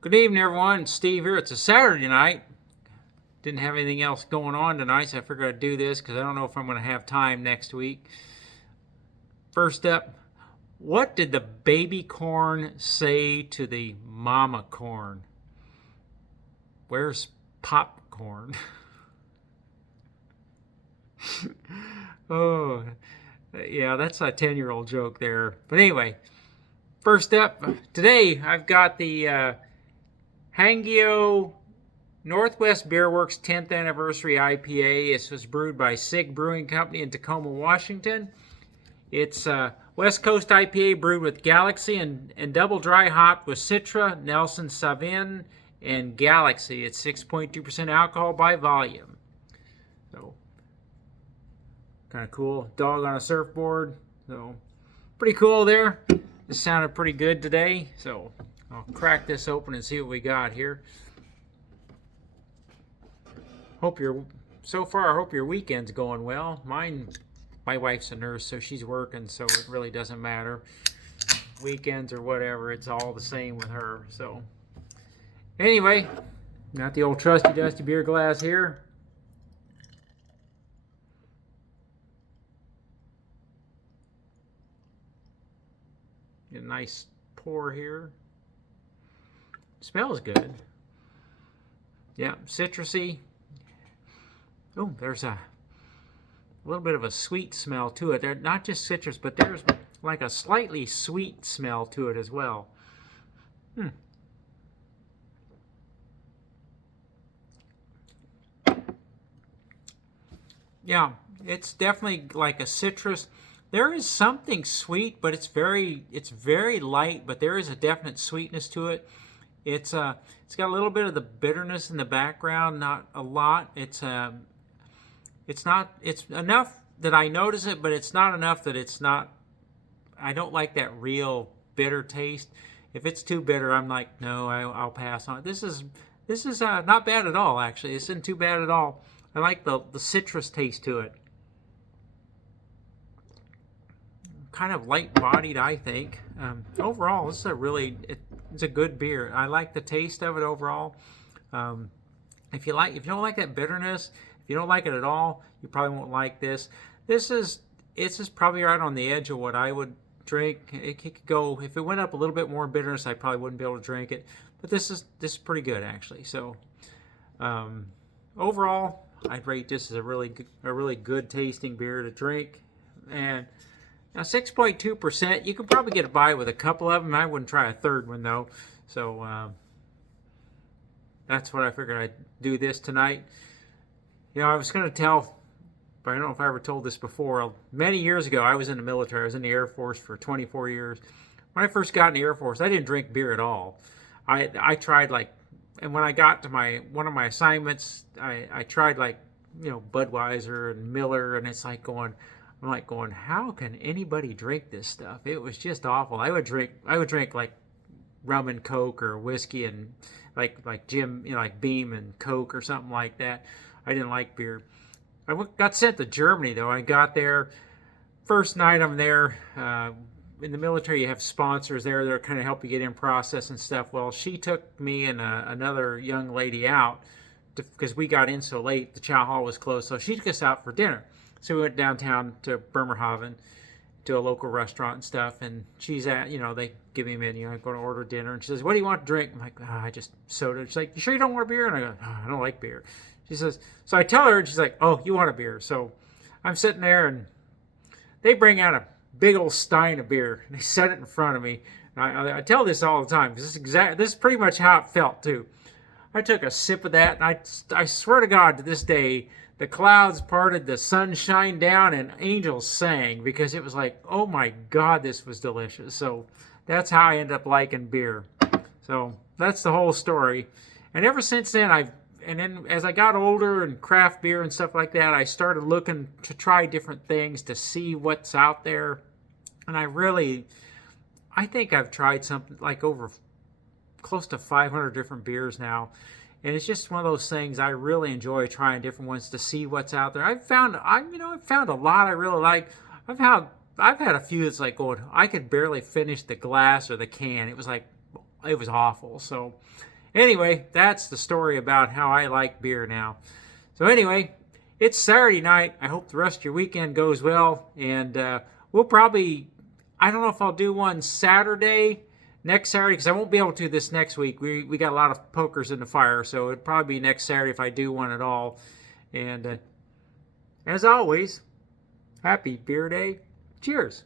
Good evening, everyone. Steve here. It's a Saturday night. Didn't have anything else going on tonight, so I figured I'd do this because I don't know if I'm going to have time next week. First up, what did the baby corn say to the mama corn? Where's popcorn? Oh, yeah, that's a 10-year-old joke there. But anyway, first up, today I've got the Hangio Northwest Beer Works 10th Anniversary IPA. This was brewed by Sig Brewing Company in Tacoma, Washington. It's West Coast IPA brewed with Galaxy and double dry hopped with Citra, Nelson Sauvin, and Galaxy. It's 6.2% alcohol by volume. So, kind of cool. Dog on a surfboard. So, pretty cool there. This sounded pretty good today. So, I'll crack this open and see what we got here. So far, I hope your weekend's going well. My wife's a nurse, so she's working, so it really doesn't matter. Weekends or whatever, it's all the same with her. So, anyway, got the old trusty dusty beer glass here. Get a nice pour here. Smells good. Yeah, citrusy. Oh, there's a little bit of a sweet smell to it. They're not just citrus, but there's like a slightly sweet smell to it as well. Yeah, it's definitely like a citrus. There is something sweet, but it's very light, but there is a definite sweetness to it. It's got a little bit of the bitterness in the background, not a lot. It's enough that I notice it, but it's not enough that it's not. I don't like that real bitter taste. If it's too bitter, I'm like, no, I'll pass on it. This is not bad at all, actually. This isn't too bad at all. I like the citrus taste to it. Kind of light-bodied, I think. Overall, this is it's a good beer. I like the taste of it overall. If you don't like that bitterness, if you don't like it at all, you probably won't like this. This is probably right on the edge of what I would drink. It could go, if it went up a little bit more in bitterness, I probably wouldn't be able to drink it. But this is pretty good, actually. So overall, I'd rate this as a really good tasting beer to drink. And now 6.2%, you can probably get by with a couple of them. I wouldn't try a third one though. So that's what I figured I'd do this tonight. You know, I was going to tell, but I don't know if I ever told this before. Many years ago, I was in the military. I was in the Air Force for 24 years. When I first got in the Air Force, I didn't drink beer at all. I tried and when I got to one of my assignments, I tried Budweiser and Miller, and it's like going, how can anybody drink this stuff? It was just awful. I would drink like rum and Coke or whiskey and like Jim, like Beam and Coke or something like that. I didn't like beer. I got sent to Germany though. I got there, first night I'm there. In the military, you have sponsors there that kind of help you get in process and stuff. Well, she took me and another young lady out because we got in so late. The chow hall was closed, so she took us out for dinner. So we went downtown to Bremerhaven to a local restaurant and stuff. And she's they give me a menu. I'm going to order dinner. And she says, what do you want to drink? I'm like, I just soda. She's like, you sure you don't want a beer? And I go, oh, I don't like beer. She says, so I tell her, and she's like, oh, you want a beer. So I'm sitting there, and they bring out a big old stein of beer. And they set it in front of me. And I tell this all the time because this is pretty much how it felt, too. I took a sip of that, and I swear to God, to this day, the clouds parted, the sun shined down, and angels sang because it was like, oh my God, this was delicious. So that's how I ended up liking beer. So that's the whole story. And ever since then, and then as I got older and craft beer and stuff like that, I started looking to try different things to see what's out there. And I think I've tried something like over close to 500 different beers now. And it's just one of those things I really enjoy trying different ones to see what's out there. I've found a lot I really like. I've had a few that's like going, I could barely finish the glass or the can. It was like it was awful. So anyway, that's the story about how I like beer now. So anyway, it's Saturday night. I hope the rest of your weekend goes well. And we'll probably, I don't know if I'll do one Saturday, next Saturday, because I won't be able to this next week. We got a lot of pokers in the fire, so it'd probably be next Saturday if I do one at all. And as always, happy Beer Day. Cheers.